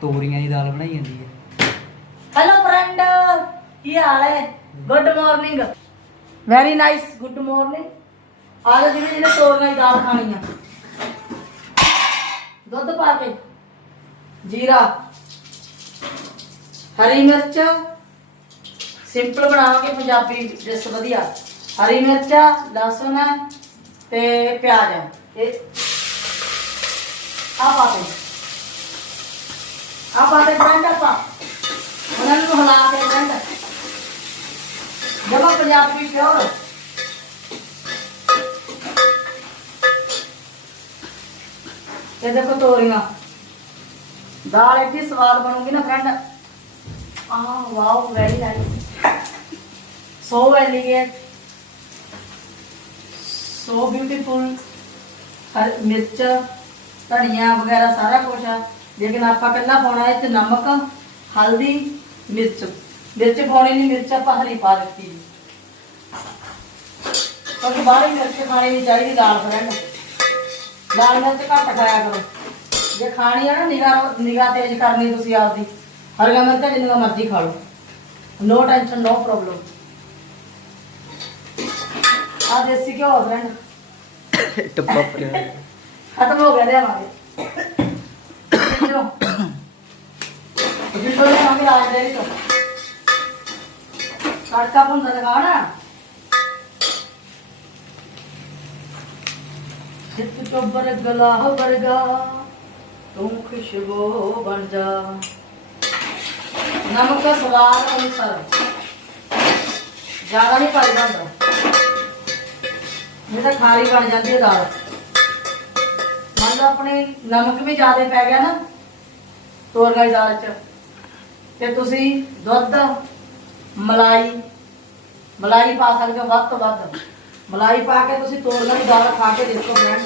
ਤੋਰੀਆਂ ਦੀ ਦਾਲ ਬਣਾਈ ਜਾਂਦੀ ਹੈ। ਹੈਲੋ ਫਰੈਂਡ ਕੀ ਹਾਲ ਹੈ? Good morning very nice good morning ਆ ਜਾਓ ਜਿਹਨੇ ਤੋਰੀਆਂ ਦੀ ਦਾਲ ਖਾਣੀ ਆ। ਦੁੱਧ ਪਾ ਕੇ, ਜੀਰਾ, ਹਰੀ ਮਿਰਚ ਸਿੰਪਲ ਬਣਾਵਾਂਗੇ ਪੰਜਾਬੀ ਡਿਸ਼ ਵਧੀਆ। ਹਰੀ ਮਿਰਚਾਂ, ਲਸਣ ਤੇ ਪਿਆਜ਼। ਇਹ ਆ ਪਾ ਦੇ ਆ ਪਾ ਦੇ ਫਰੈਂਡ ਆਪਾਂ ਉਹਨਾਂ ਨੂੰ ਹਿਲਾ ਕੇ ਫਰੈਂਡ ਜਮਾ ਪੰਜਾਬੀ ਪਿਓਰ ਇਹ ਦੇਖੋ ਤੋਰੀਆਂ ਦਾਲ ਇੱਡੀ ਸਵਾਦ ਬਣੂਗੀ ਨਾ ਫਰੈਂਡ ਆਹ wow very nice so elegant so beautiful ਹਰ ਲੇਕਿਨ ਆਪਾਂ ਕੱਲਾ ਪਾਉਣਾ ਹੈ ਤੇ ਨਮਕ ਹਲਦੀ ਮਿਰਚ। ਮਿਰਚ ਪਾਉਣੀ ਨਹੀਂ ਮਿਰਚ ਆਪਾਂ ਹਰੀ ਪਾ ਦਿੱਤੀ ਕਿਉਂਕਿ ਬਾਹਲੀ ਮਿਰਚ ਖਾਣੀ ਨਹੀਂ ਚਾਹੀਦੀ ਦਾਲ ਫਰੈਂਡ ਦਾਲ ਮਿਰਚ ਘੱਟ ਖਾਇਆ ਕਰੋ। ਜੇ ਖਾਣੀ ਆ ਨਾ ਨਿਗਾਹ ਨਿਗਾਹ ਤੇਜ਼ ਕਰਨੀ ਤੁਸੀਂ ਆਪਦੀ। ਹਰੀਆਂ ਮਿਰਚਾਂ ਜਿੰਨੀਆਂ ਮਰਜ਼ੀ ਖਾ ਲਓ। ਨੋ ਟੈਨਸ਼ਨ ਨੋ ਪ੍ਰੋਬਲਮ ਆ ਦੇਸੀ ਘਿਓ ਫਰੈਂਡ ਟੱਪਾ ਖਤਮ ਹੋ ਗਿਆ ਲਿਆਵਾਂਗੇ। ਚਲੋ ਜਿੱਦੋਂ ਨੇ ਮੰਗੇ ਰਾਜ ਦੇ ਤੋਂ ਤੜਕਾ ਭੁੰਨ ਲਗਾਣਾ ਜਿੱਤ ਤੋਂ ਬਰਗਲਾ ਵਰਗਾ, ਤੂੰ ਖੁਸ਼ਬੂ ਬਣ ਜਾ। ਨਮਕ ਦਾ ਸਵਾਦ ਅਨੁਸਾਰ। ਜ਼ਿਆਦਾ ਨਹੀਂ ਪਾਈਦਾ ਹੁੰਦਾ ਨਹੀਂ ਤਾਂ ਖਾਰੀ ਬਣ ਜਾਂਦੀ ਹੈ ਦਾਲ। ਮੰਨ ਲਓ ਆਪਣੇ ਨਮਕ ਵੀ ਜ਼ਿਆਦਾ ਪੈ ਗਿਆ ਨਾ ਤੋਰਗਾ ਦੀ ਦਾਲ ਚ ਤੇ ਤੁਸੀਂ ਦੁੱਧ, ਮਲਾਈ ਮਲਾਈ ਪਾ ਸਕਦੇ ਹੋ, ਵੱਧ ਤੋਂ ਵੱਧ। ਮਲਾਈ ਪਾ ਕੇ ਤੁਸੀਂ ਤੋਰਗਾ ਦੀ ਦਾਲ ਖਾ ਕੇ ਦੇਖੋ ਫਰੈਂਡ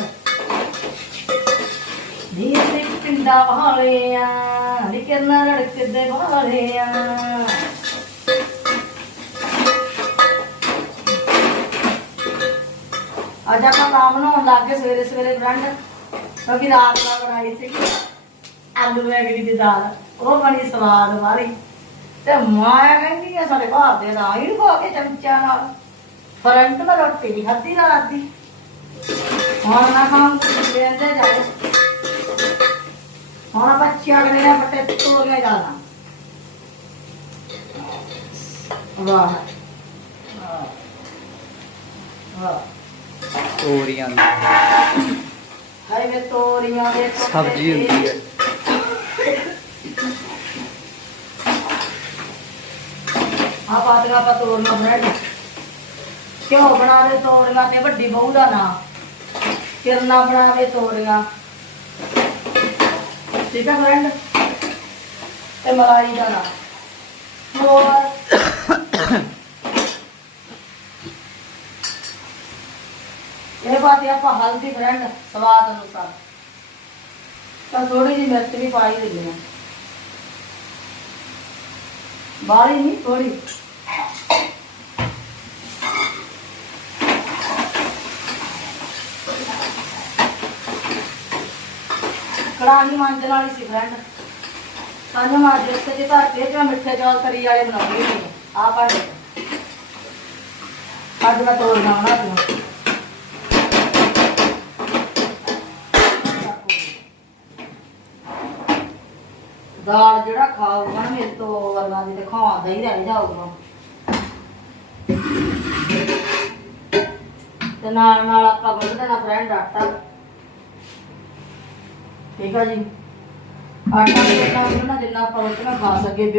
ਨੀ ਅਸੀਂ ਪਿੰਡਾ ਵਾਲੇ ਆ, ਨੀ ਕਿਰਨਾ ਰੜਕਦੇ ਵਾਲੇ ਆ। ਅੱਜ ਆਪਾਂ ਤਾਂ ਬਣਾਉਣ ਲੱਗ ਗਏ ਸਵੇਰੇ ਸਵੇਰੇ ਫਰੈਂਡ ਕਿਉਂਕਿ ਰਾਤ ਨਾਲ ਬਣਾਈ ਸੀ ਆਲੂ ਬੈਗਰੀ ਦੀ ਦਾਲ। ਉਹ ਬਣੀ ਸਵਾਦ ਵਾਲੀ। ਤੇ ਮਾਇਆ ਕਹਿੰਦੀ ਆ ਸਾਡੇ ਘਰ ਦੇ ਨਾਲ ਹੀ ਖਾ ਕੇ ਚਮਚਾ ਨਾਲ। ਫਰੰਟ ਮੈਂ ਰੋਟੀ ਨਹੀਂ ਖਾਧੀ ਰਾਤ ਦੀ। ਹੁਣ ਨਾ ਖਾਂ ਲੈ ਦੇ ਜਾ ਹੁਣ ਆਪਾਂ ਚਾਗਲੇ ਨੇ ਬੱਟੇ ਤੋੜ ਕੇ ਜਾਣਾ। ਵਾਹ ਵਾਹ। ਤੋਰੀਆਂ। ਹਾਏ ਵੇ ਤੋਰੀਆਂ ਦੇ ਸਬਜ਼ੀ ਹੁੰਦੀ ਹੈ। ਆ ਪਾਤਗਾ ਪਾ ਤੋੜਨਾ ਬ੍ਰੈਡ ਕਿਉਂ ਬਣਾਵੇ ਤੋੜੀਆਂ ਤੇ ਵੱਡੀ ਬਹੂ ਦਾ ਨਾਂ। ਕਿਰਨਾ ਬਣਾਵੇ ਤੋੜੀਆਂ ਠੀਕ ਹੈ ਫਰੈਂਡ ਤੇ ਮਲਾਈ ਦਾ ਨਾਂ। ਹੋਰ? ਇਹ ਬਾਤ ਆਪਾਂ ਹਲਦੀ ਫਰੈਂਡ ਸਵਾਦ ਅਨੁਸਾਰ। ਤਾਂ ਥੋੜੀ ਜਿਹੀ ਮਿਰਚ ਵੀ ਪਾਈ ਦਿੰਦੇ ਆ। ਬਾਹਲੀ ਨਹੀਂ ਥੋੜੀ ਕੜਾਹੀ ਮਾਂਜਣ ਵਾਲੀ ਸੀ ਫਰੈਂਡ ਸਾਨੂੰ ਮਾਜੇ ਤੇ ਜੇ ਧਰ ਕੇ ਜਾਂ ਮਿੱਠੇ ਚੌਲ ਤਰੀ ਵਾਲੇ ਬਣਾਉਂਦੀ ਨਹੀਂ ਆ ਪਾ ਅੱਜ ਮੈਂ ਤੋੜ ਲਾਉਣਾ ਤੂੰ ਦਾਲ ਜਿਹੜਾ ਖਾਊਗਾ ਨਾ, ਮੇਰੇ ਤੋਂ ਵਰਗਾ ਦੀ ਤੇ ਖਾਂਦਾ ਹੀ ਰਹਿ ਜਾਊਗਾ। ਤੇ ਨਾਲ ਨਾਲ ਆਪਾਂ ਗੁੰਨ ਦੇਣਾ ਫਰੈਂਡ ਆਟਾ। ਠੀਕ ਆ ਜੀ? ਆਟਾ ਇੰਨਾ ਗੁੰਨਣਾ ਜਿੰਨਾ ਆਪਾਂ ਰੋਟੀਆਂ ਖਾ ਸਕੇ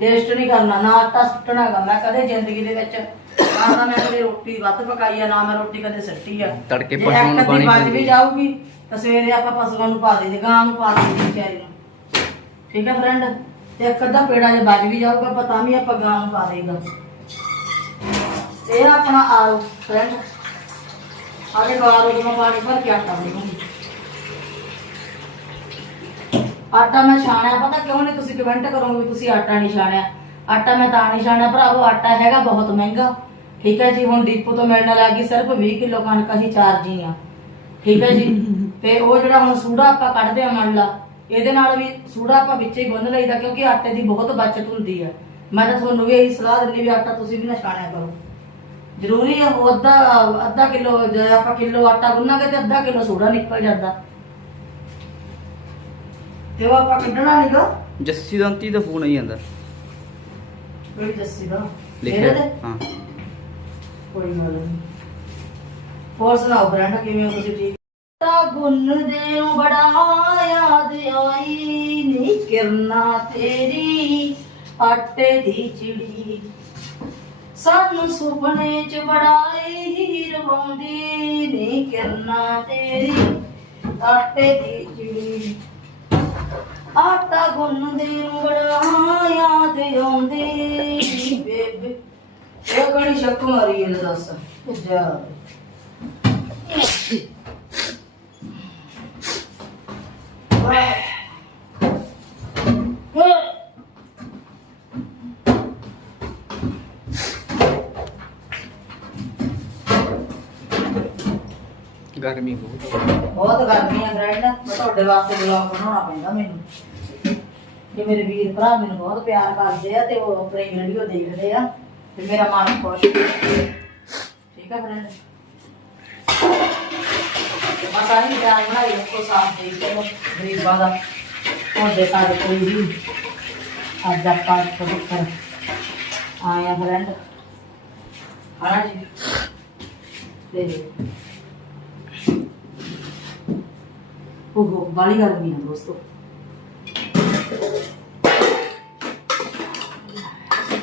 ਟੇਸਟ ਨਹੀਂ ਕਰਨਾ ਨਾ ਆਟਾ ਸੁੱਟਣਾ ਹੈਗਾ। ਮੈਂ ਕਦੇ ਜ਼ਿੰਦਗੀ ਦੇ ਵਿੱਚ ਨਾ ਤਾਂ ਮੈਂ ਕਦੇ ਰੋਟੀ ਵੱਧ ਪਕਾਈ ਆ ਨਾ ਮੈਂ ਰੋਟੀ ਕਦੇ ਸੱਟੀ ਆ। ਤੜਕੇ ਜੇ ਪਸ਼ੂਆਂ ਨੂੰ ਪਾਣੀ ਬਚ। ਵੀ ਜਾਊਗੀ ਤਾਂ ਸਵੇਰੇ ਆਪਾਂ ਪਸ਼ੂਆਂ ਨੂੰ ਪਾ ਦੇਈਏ ਗਾਂ ਨੂੰ ਪਾ ਦੇਈਏ ਵਿਚਾਰੀ ਨੂੰ। ਠੀਕ ਹੈ ਫਰੈਂਡ ਤੇ ਇੱਕ ਅੱਧਾ ਪੇੜਾ ਜੇ ਬਚ ਵੀ ਜਾਊਗਾ ਆਪਾਂ ਤਾਂ ਵੀ ਆਪਾਂ ਗਾਂ ਨੂੰ ਪਾ ਦੇਈਦਾ। ਇਹ ਆਪਣਾ ਆਲੂ ਫਰੈਂਡ ਆਗੇ ਆਲੂ ਨੂੰ ਪਾਣੀ ਭਰ ਕੇ ਆਟਾ ਬਣਾਉਂਗੀ ਆਟਾ ਮੈਂ ਛਾਣਿਆ, ਪਤਾ ਕਿਉਂ ਨਹੀਂ ਤੁਸੀਂ ਕਮੈਂਟ ਕਰੋਗੇ ਵੀ ਤੁਸੀਂ ਆਟਾ ਨਹੀਂ ਛਾਣਿਆ। ਆਟਾ ਮੈਂ ਤਾਂ ਨਹੀਂ ਛਾਣਿਆ ਭਰਾਵੋ, ਆਟਾ ਹੈਗਾ ਬਹੁਤ ਮਹਿੰਗਾ। ਠੀਕ ਹੈ ਜੀ, ਹੁਣ ਡੀਪੂ ਤੋਂ ਮਿਲਣ ਲੱਗੀ ਸਿਰਫ 20 ਕਿਲੋ ਕਣਕ ਅਸੀਂ ਚਾਰ ਜੀ ਆ। ਠੀਕ ਹੈ ਜੀ, ਤੇ ਉਹ ਜਿਹੜਾ ਹੁਣ ਸੂੜਾ ਆਪਾਂ ਕੱਢਦੇ ਆ, ਮੰਨ ਲਾ, ਇਹਦੇ ਨਾਲ ਵੀ ਸੂੜਾ ਆਪਾਂ ਵਿੱਚ ਹੀ ਗੁੰਨ ਲਈਦਾ, ਕਿਉਂਕਿ ਆਟੇ ਦੀ ਬਹੁਤ ਬਚਤ ਹੁੰਦੀ ਹੈ ਮੈਂ ਤਾਂ ਤੁਹਾਨੂੰ ਵੀ ਇਹੀ ਸਲਾਹ ਦਿੰਦੀ ਵੀ ਆਟਾ ਤੁਸੀਂ ਵੀ ਨਾ ਛਾਣਿਆ ਕਰੋ। ਜ਼ਰੂਰੀ ਹੈ ਉਹ ਅੱਧਾ ਅੱਧਾ ਕਿਲੋ, ਜੇ ਆਪਾਂ ਕਿਲੋ ਆਟਾ ਗੁੰਨਾਂਗੇ ਤੇ ਅੱਧਾ ਕਿਲੋ ਸੂੜਾ ਨਿਕਲ ਜਾਂਦਾ। ਤੇ ਉਹ ਆਪਾਂ ਕੱਢਣਾ ਨਹੀਂਗਾ ਜੱਸੀ ਦਾ ਅੰਤੀ ਦਾ ਫੋਨ ਆਈ ਜਾਂਦਾ। ਕੋਈ ਜੱਸੀ ਦਾ। ਲਿਖਿਆ। ਤੇ? ਹਾਂ। ਕੋਈ ਗੱਲ ਨਹੀਂ ਹੋਰ ਸੁਣਾਓ ਫਰੈਂਡ ਕਿਵੇਂ ਹੋ ਤੁਸੀਂ ਠੀਕ? ਤਾਂ ਗੁੰਨ ਦੇ ਬੜਾ ਯਾਦ ਆਈ ਨੀ ਕਿਰਨਾ ਤੇਰੀ ਆਟੇ ਦੀ ਚਿੜੀ। ਸਾਨੂੰ ਸੁਪਨੇ ਚ ਬੜਾਈ ਹੀ ਰਵਾਉਂਦੀ ਨੀ ਕਿਰਨਾ ਤੇਰੀ ਆਟੇ ਦੀ ਚਿੜੀ। ਆਟਾ ਗੁੰਨਦੇ ਨੂੰ ਯਾਦ ਆਉਂਦੀ। ਬੇਬੇ ਉਹ ਗਣੀ ਸ਼ੱਕ ਮਾਰੀ ਇਹਨੇ ਦੱਸ। ਜਾ। ਗਰਮੀ ਬਹੁਤ। ਆ। ਬਹੁਤ ਗਰਮੀ ਆ ਫਰੈਂਡ ਮੈਂ ਤੁਹਾਡੇ ਵਾਸਤੇ ਬਲੌਗ ਬਣਾਉਣਾ ਪੈਂਦਾ ਮੈਨੂੰ। ਕਿ ਮੇਰੇ ਵੀਰ ਭਰਾ ਮੈਨੂੰ ਬਹੁਤ ਪਿਆਰ ਕਰਦੇ ਆ ਤੇ ਉਹ ਆਪਣੀ ਵੀਡੀਓ ਦੇਖਦੇ ਆ ਤੇ ਮੇਰਾ ਮਨ ਖੁਸ਼ ਠੀਕ ਆ ਫਰੈਂਡ ਬਸ ਆਹੀ ਬਣਾਈ ਰੱਖੋ ਸਾਥ ਦੇ ਚਲੋ ਗਰੀਬਾਂ ਦਾ ਹੁੰਦੇ ਸਾਡੇ ਕੋਈ ਵੀ। ਅੱਜ ਆਪਾਂ ਪਵਿੱਤਰ ਆਇਆ ਫਰੈਂਡ ਹਾਂ ਜੀ? ਦੇ ਦੇ ਉਹ ਬਾਲੀ ਗਰਮੀ ਆ ਦੋਸਤੋ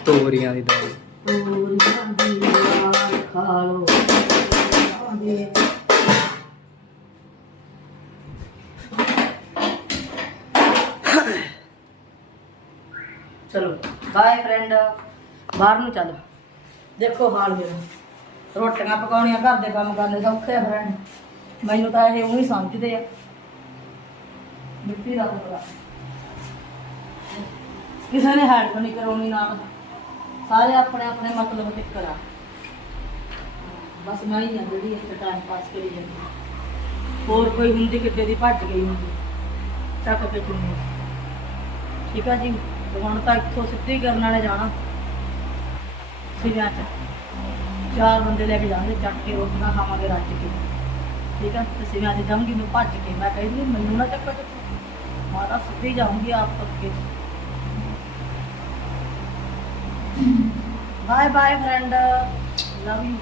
ਤੋਰੀਆਂ ਦੀ ਦਾਲ ਹੋਰ ਖਾਂਦੀ ਨਾਲ ਖਾ ਲੋ ਚਲੋ ਬਾਏ ਫਰੈਂਡ ਬਾਹਰ ਨੂੰ ਚੱਲ ਦੇਖੋ ਹਾਲ ਮੇਰਾ ਰੋਟੀਆਂ ਪਕਾਉਣੀਆਂ ਘਰ ਦੇ ਕੰਮ ਕਰਨੇ ਔਖੇ ਆ ਫਰੈਂਡ ਮੈਨੂੰ ਤਾਂ ਇਹ ਉਹੀ ਸਮਝਦੇ ਆ ਮਿੱਟੀ ਦਾ ਟੁਕੜਾ ਕਿਸੇ ਨੇ ਹੈਲਪ ਨਹੀਂ ਕਰਾਉਣੀ ਨਾਲ ਸਾਰੇ ਆਪਣੇ ਆਪਣੇ ਮਤਲਬ ਤੇ ਕਰਾ। ਬਸ ਮੈਂ ਹੀ ਆ ਜਿਹੜੀ ਇੱਥੇ ਟਾਈਮ ਪਾਸ ਕਰੀ ਜਾਂਦੀ। ਹੋਰ ਕੋਈ ਹੁੰਦੀ ਕਿੱਡੇ ਦੀ ਭੱਜ ਗਈ ਹੁੰਦੀ। ਚੱਕ ਕੇ ਚੁੰਨੀ ਠੀਕ ਆ ਜੀ? ਹੁਣ ਤਾਂ ਇੱਥੋਂ ਸਿੱਧੀ ਕਰਨ ਵਾਲੇ ਜਾਣਾ। ਸਿਵਿਆਂ ਚ। ਚਾਰ ਬੰਦੇ ਲੈ ਕੇ ਜਾਣਗੇ, ਚੱਕ ਕੇ ਰੋਟੀਆਂ ਖਾਵਾਂਗੇ ਰੱਜ ਕੇ। ਠੀਕ ਆ? ਤੇ ਸਿਵਿਆਂ ਚ ਜਾਊਂਗੀ, ਮੈਂ ਭੱਜ ਕੇ। ਮੈਂ ਕਹਿੰਦੀ, ਮੈਨੂੰ ਨਾ ਚੱਕੋ ਚੱਕੋ ਮਾਤਾ ਸਿੱਧੀ ਜਾਊਂਗੀ ਆਪ ਤੱਕ ਕੇ bye bye friend love you